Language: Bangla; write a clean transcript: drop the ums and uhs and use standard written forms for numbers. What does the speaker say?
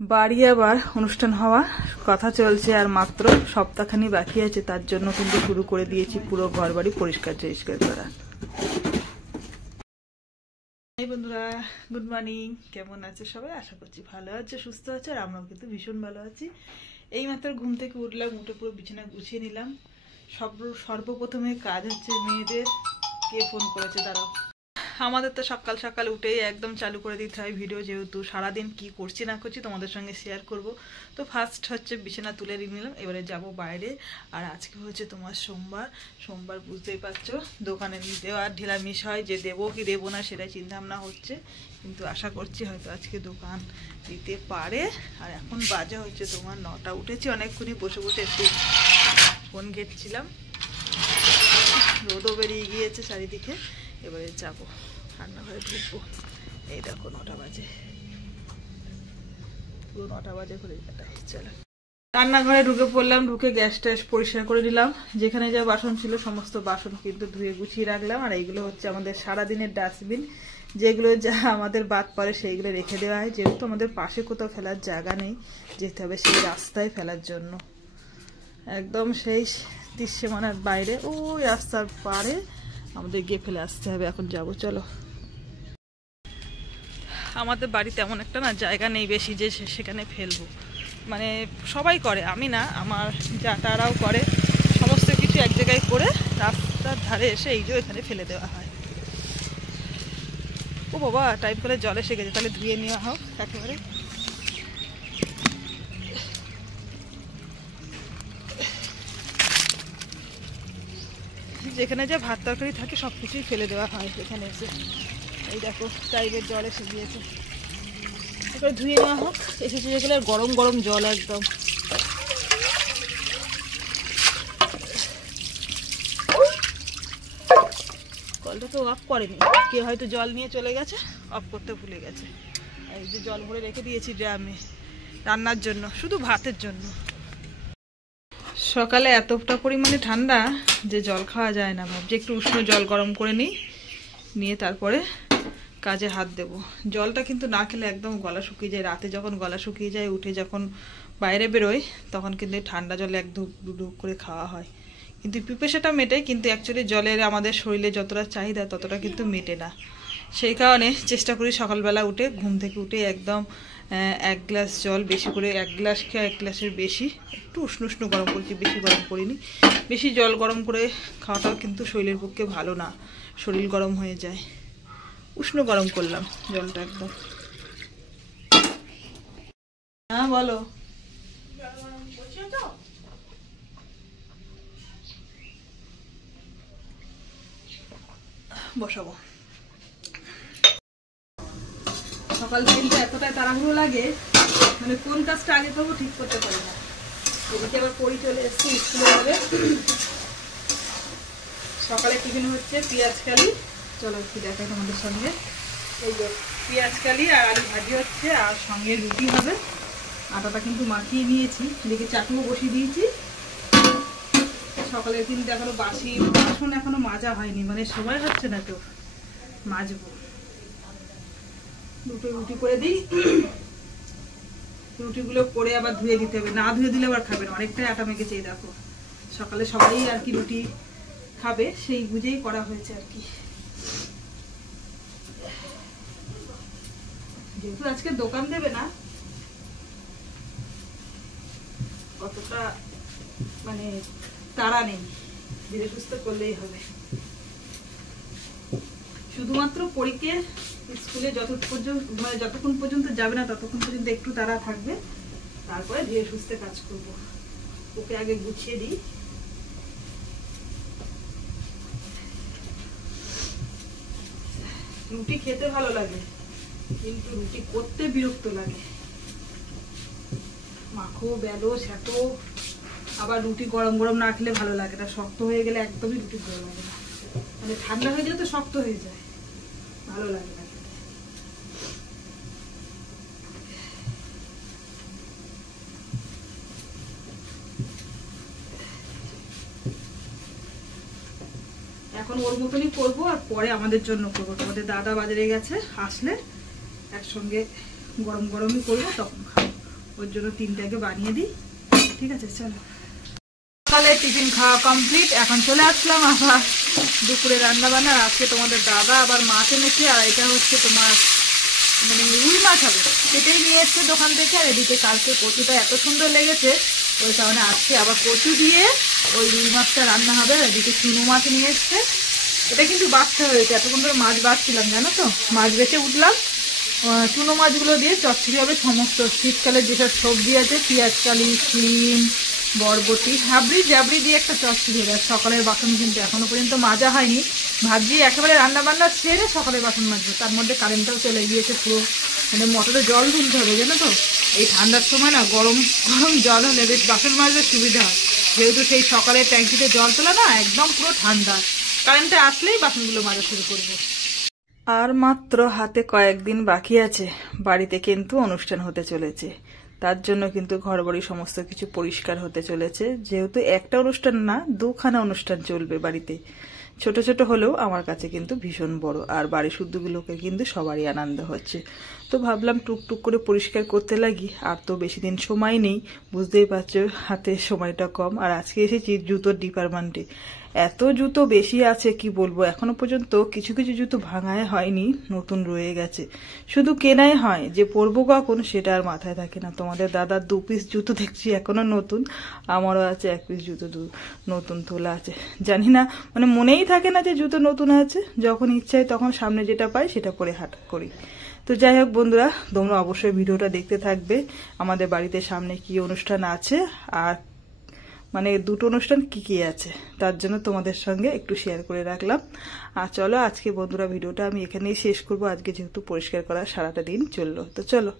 বাড়ি আবার অনুষ্ঠান হওয়া কথা চলছে, আর মাত্র সপ্তাহখানি বাকি আছে। তার জন্য কিন্তু শুরু করে দিয়েছি পুরো ঘর বাড়ি পরিষ্কার করা। এই বন্ধুরা, গুড মর্নিং। কেমন আছে সবাই? আশা করছি ভালো আছে, সুস্থ আছে, আর আমরাও কিন্তু ভীষণ ভালো আছি। এইমাত্র ঘুম থেকে উঠলাম, উঠে পুরো বিছানা গুছিয়ে নিলাম। সর্বপ্রথমে কাজ হচ্ছে মেয়েদের কে ফোন করেছে দাঁড়াও। আমাদের তো সকাল সকাল উঠেই একদম চালু করে দিতে হয় ভিডিও, যেহেতু সারাদিন কি করছি না করছি তোমাদের সঙ্গে শেয়ার করব। তো ফার্স্ট হচ্ছে বিছানা তুলে নিলাম, এবারে যাব বাইরে। আর আজকে হচ্ছে তোমার সোমবার বুঝতেই পারছো, দোকানে দেওয়ার ঢিলামিশ হয়, যে দেবো কি দেবো না সেটাই চিন্তা ভাবনা হচ্ছে, কিন্তু আশা করছি হয়তো আজকে দোকান দিতে পারে। আর এখন বাজে হচ্ছে তোমার 9টা। উঠেছি অনেকক্ষণই, বসে বসে একটু ফোন ঘেঁটছিলাম। রোদও বেরিয়ে গিয়েছে চারিদিকে। এবারে যাবো রান্নাঘরে, ঢুকবো। এই দেখো 9টা বাজে, পুরো 9টা বাজে করে কাটাই। চলো রান্নাঘরে ঢুকে পড়লাম, ঢুকে গ্যাস ট্যাস পরিষ্কার করে নিলাম। যেখানে যা বাসন ছিল সমস্ত বাসন কিন্তু ধুয়ে গুছিয়ে রাখলাম। আর এইগুলো হচ্ছে আমাদের সারাদিনের ডাস্টবিন, যেগুলো যা আমাদের বাদ পড়ে সেইগুলো রেখে দেওয়া হয়, যেহেতু আমাদের পাশে কোথাও ফেলার জায়গা নেই, যেতে হবে সেই রাস্তায় ফেলার জন্য। একদম সেই দৃশ্যমানের বাইরে, ওই রাস্তার পাড়ে আমাদের গিয়ে ফেলে আসতে হবে। এখন যাবো, চলো। আমাদের বাড়ি তেমন একটা না জায়গা নেই বেশি যে সেখানে ফেলবো, মানে সবাই করে, আমি না, আমার যাটারাও করে, সমস্ত কিছু এক জায়গায় করে রাস্তার ধারে এসে এই যে এখানে ফেলে দেওয়া হয়। ও বাবা, টাইপ করে জল এসে গেছে, তাহলে ধুয়ে নেওয়া হোক একেবারে। যেখানে যে ভাত তরকারি থাকে সব কিছুই ফেলে দেওয়া হয় এখানে এসে। এই দেখো টাইপের জল এসে গিয়েছে, এবার ধুয়ে নেওয়া হোক। এসেছে যেগুলো গরম গরম জল, একদম কলটা তো অফ করেনি, কে হয়তো জল নিয়ে চলে গেছে, অফ করতে ভুলে গেছে। এই যে জল ভরে রেখে দিয়েছি ড্রামে রান্নার জন্য, শুধু ভাতের জন্য। সকালে এতটা পরিমাণে ঠান্ডা যে জল খাওয়া যায় না, ভাবছি একটু উষ্ণ জল গরম করে নিয়ে তারপরে কাজে হাত দেব। জলটা কিন্তু না খেলে একদম গলা শুকিয়ে যায়। রাতে যখন গলা শুকিয়ে যায়, উঠে যখন বাইরে বেরোয়, তখন কিন্তু ঠান্ডা জলে এক ধূপ দু ঢুক করে খাওয়া হয়, কিন্তু পিপাসাটা মেটে, কিন্তু অ্যাকচুয়ালি জলের আমাদের শরীরে যতটা চাহিদা ততটা কিন্তু মেটে না। সেই কারণে চেষ্টা করি সকালবেলা উঠে, ঘুম থেকে উঠে একদম 1 গ্লাস জল, বেশি করে 1 গ্লাস খেয়ে 1 গ্লাসের বেশি, একটু উষ্ণ উষ্ণ গরম করছি, বেশি গরম করিনি। বেশি জল গরম করে খাওয়াটাও কিন্তু শরীরের পক্ষে ভালো না, শরীর গরম হয়ে যায়। উষ্ণ গরম করলাম জলটা একদম। হ্যাঁ বলো। বসাবো। সকাল দিনটা এতটাই তাড়াহুড়ো লাগে, মানে কোন কাজটা আগে করবো ঠিক করতে পারি না। এদিকে আবার পড়ি চলে এসছি, স্কুলে যাবে। সকালে টিফিন হচ্ছে পেঁয়াজ কালি, চলো একটু দেখাই তোমাদের সঙ্গে। এই যে পেঁয়াজ কালি আর আলু ভাজি হচ্ছে, আর সঙ্গে রুটি হবে। আটাটা কিন্তু মাখিয়ে নিয়েছি, এদিকে চাটুও বসিয়ে দিয়েছি। সকালের কিন্তু এখনো বাসি বাসন এখনো মাজা হয়নি, মানে সময় হচ্ছে না তো মাজবো। দুটো রুটি করে দিই, রুটিগুলো করে আবার ধুয়ে দিতে হবে, না ধুয়ে দিলে আবার খাবে না, অনেকটাই আটা মেখেছে। দেখো সকালে সবাই আর কি রুটি খাবে, সেই বুঝেই করা হয়েছে আর কি। যেহেতু আজকে দোকান দেবে না, অতটা মানে তাড়া নেই, ধীরে সুস্থে করলেই হবে। শুধুমাত্র পরীকে স্কুলে যতক্ষণ পর্যন্ত যাবে না ততক্ষণ পর্যন্ত একটু তাড়া থাকবে, তারপরে ধীরে সুস্থে কাজ করব। ওকে আগে গুছিয়ে দিই। রুটি খেতে ভালো লাগে, কিন্তু রুটি করতে বিরক্ত লাগে। মাখো বেলো সেটো, আবার রুটি গরম গরম না খেলে ভালো লাগে না, শক্ত হয়ে গেলে একদমই রুটি ভালো লাগে না। মানে ঠান্ডা হয়ে গেলে তো শক্ত হয়ে যায়, ভালো লাগে না। এখন ওর মতনই করবো, আর পরে আমাদের জন্য করবো। তোমাদের দাদা বাজারে গেছে, আসলে একসঙ্গে গরম গরমই করবো, তখন খাবো। ওর জন্য 3টাকে বানিয়ে দিই। ঠিক আছে, চলো। সকালে টিফিন খাওয়া কমপ্লিট, এখন চলে আসলাম আবার দুপুরে রান্না বান্না। আজকে তোমাদের দাদা আবার মাছ এনেছে, আর এটা হচ্ছে তোমার মানে রুই মাছ হবে, সেটাই নিয়ে এসছে দোকান থেকে। আর এদিকে কালকে কচুটা এত সুন্দর লেগেছে, ওই কারণে আজকে আবার কচু দিয়ে ওই রুই মাছটা রান্না হবে। এদিকে চুনো মাছ নিয়ে এসছে, এটা কিন্তু বাচ্চা হয়েছে, এতক্ষণ ধরে মাছ বাছছিলাম জানো তো, মাছ বেছে উঠলাম। চুনো মাছগুলো দিয়ে চচ্চড়ি হবে। সমস্ত শীতকালে যেসব সবজি আছে, পেঁয়াজ কালি, শিম, বরবটি, হাবড়ি জাবড়ি দিয়ে একটা চচ্চড়ি হবে। সকালের বাসন কিন্তু এখনো পর্যন্ত মাজা হয়নি, ভাবছি একেবারে রান্না বান্না সেরে সকালে বাসন মাজবো। তার মধ্যে কারেন্টটাও চলে গিয়েছে পুরো, মানে মোটরে জল তুলতে হবে জানো তো। এই ঠান্ডার সময় না গরম গরম জল হলে বেশ বাসন মাজতে সুবিধা হয়, যেহেতু সেই সকালে ট্যাঙ্কিতে জল তোলা না একদম পুরো ঠান্ডা। কারেন্টে আসলেই বাসনগুলো মাজা শুরু করবো। আর মাত্র হাতে কয়েকদিন বাকি আছে, বাড়িতে কিন্তু অনুষ্ঠান হতে চলেছে। তার জন্য কিন্তু ঘরবাড়ি সমস্ত কিছু পরিষ্কার হতে চলেছে। যেহেতু একটা অনুষ্ঠান না, 2খানা অনুষ্ঠান চলবে বাড়িতে। ছোট ছোট হলেও আমার কাছে কিন্তু ভীষণ বড়, আর বাড়ি শুদ্ধগুলোকে কিন্তু সবারই আনন্দ হচ্ছে। তো ভাবলাম টুকটুক করে পরিষ্কার করতে লাগি। আর তো বেশি দিন সময় নেই, বুঝতেই পারছো হাতে সময়টা কম। আর আজকে এসেছি জুতোর ডিপার্টমেন্টে, এত জুতো বেশি আছে কি বলবো। এখনো পর্যন্ত কিছু কিছু জুতো ভাঙায় হয়নি, নতুন রয়ে গেছে। শুধু কেনাই হয়, যে পরবো কখন সেটা আর মাথায় থাকে না। তোমাদের দাদার 2 পিস জুতো দেখছি এখনো নতুন, আমারও আছে 1 পিস জুতো নতুন তোলা আছে। জানি না, মানে মনেই থাকে না যে জুতো নতুন আছে। যখন ইচ্ছা হয় তখন সামনে যেটা পাই সেটা পরে হাঁটা করি। তো যাই হোক বন্ধুরা, তোমরা অবশ্যই ভিডিওটা দেখতে থাকবে। আমাদের বাড়িতে সামনে কি অনুষ্ঠান আছে, আর মানে 2টো অনুষ্ঠান কি কি আছে, তার জন্য তোমাদের সঙ্গে একটু শেয়ার করে রাখলাম। আর চলো আজকে বন্ধুরা ভিডিওটা আমি এখানেই শেষ করব। আজকে যেহেতু পরিষ্কার করা সারাটা দিন চললো, তো চলো।